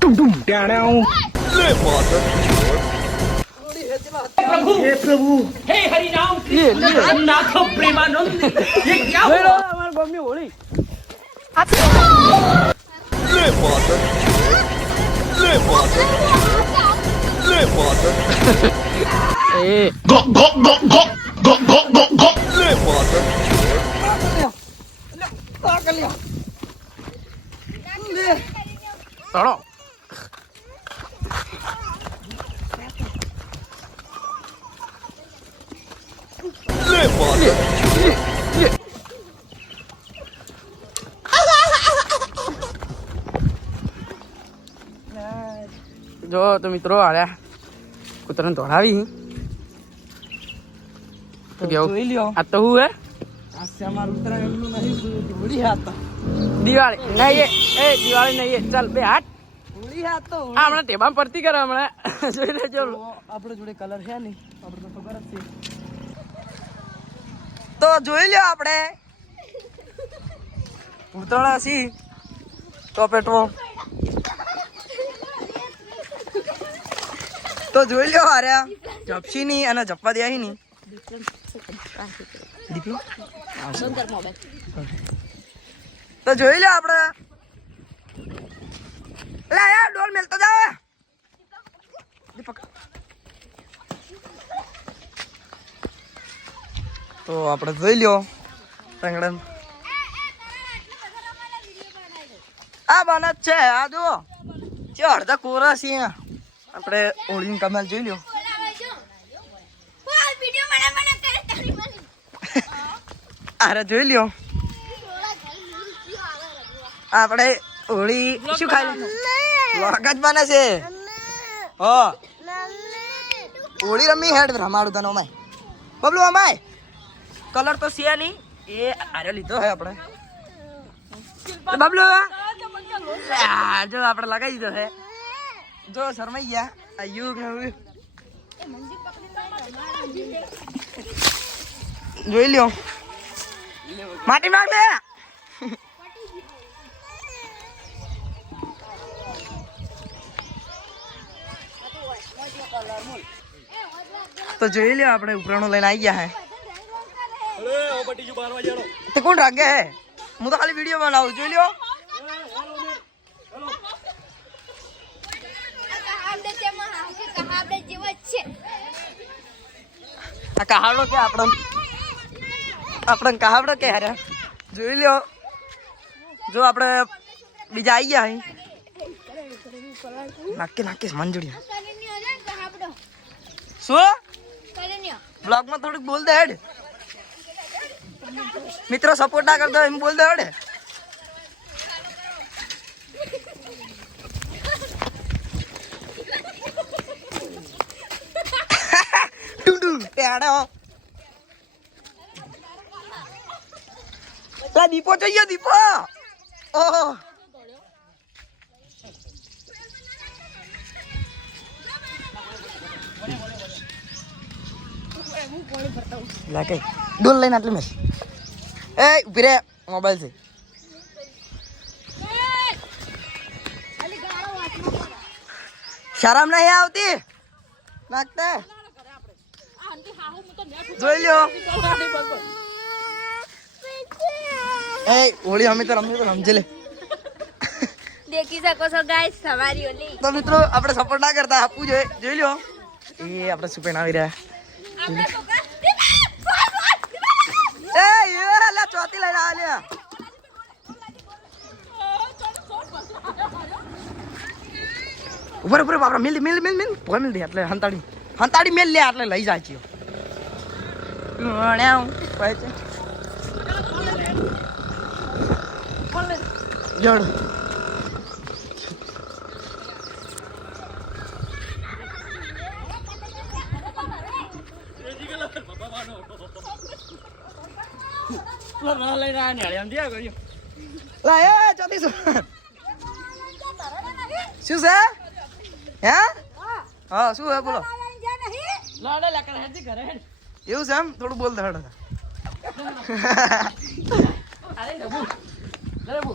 टुम ट्याड़ा ले माता हे प्रभु हे हरि नाम कृष्ण नाथ प्रेमानंद ये क्या हुआ हमारे मम्मी होली ले माता ए गो गो गो गो गो गो गो गो ले माता ले तड़ो ले माता जो तो मित्रों आ रहा कुतरन दौड़ावी तो क्या आज तो हुआ आज से हमारा उत्तराखंड में नहीं होली है आता दिवाली नहीं है ए दिवाली नहीं है चल बे हट होली है तो हमने टेबा परती कर हमने જોઈ લેજો આપણે જોડે કલર છે નહીં આપણે તો ખબર જ છે તો જોઈ લ્યો આપણે ઉતરણા છી તો પેટવો તો જોઈ લ્યો હાર્યા જપસી ની અને જપવા દેહી ની દીપલો તો જોઈ લ્યો આપણે લે યાર ડોલ મેલતો જાવ દીપક તો આપણે જોઈ લ્યો રંગડન આ બનત છે આ જો જે અડધા કોરા છે આપણે ઓળીન કમાલ જોઈ લ્યો અરે જોઈ લ્યો આપણે હોળી શું ખાઈ વખત બને છે હો હોળી રમી હેડ રમાડું તને અમાય બબલુ અમાય કલર તો છે નહીં એ આરે લીધો હે આપણે બબલુ જો આપણે લગાવી દીધો છે જો શરમાઈ ગયા આયુ જોઈ લ્યો માટી માંગ લે તો જોઈ લ્યો આપણે ઉપરાણો લઈને આવી ગયા હે તે કોણ રાગે હે હું તો ખાલી વિડીયો બનાવું જોઈ લ્યો આ કહાવડો કે આપણે કહાવડો કે હારે જોઈ લ્યો જો આપણે બીજા આવી ગયા નાખી નાખીશ મંજુડી શું બ્લોગ માં થોડુંક બોલ દે હેડ મિત્રો સપોર્ટ ના કરતો એમ બોલ દે હેડ ટુંડુ પેડો લા દીપો જોઈએ દીપો ઓહો લાગે ડોલ લઈને આટલી મેસ એ ઉભી રે મોબાઈલ છે શરમ નહીં આવતી નાખતે જોઈ લ્યો એ હોળી અમે તો રમી તો રમજે લે દેખી શકો છો ગાઈસ સવારી ઓલી તો મિત્રો આપણે સપોર્ટ ના કરતા આપવું જોઈએ જોઈ લ્યો એ આપણે સુપેન આવી રહ્યા એ લા ચોથી લઈને આ લે ઉપર ઉપર બાપરા મિલ મિલ મિલ મિલ ભોય મિલ દે એટલે હંતાડી મેલ લે એટલે લઈ જાય છે વણ્યા ભાઈ છે જડ લઈ રહ્યા ને એમ દિયા કર્યો લા એ ચોથી શું છે હે હા શું હે બોલો લાડે લાકર હેડી ઘરે હેડ એવું છે એમ થોડું બોલ દે હેડ અરે ડબુ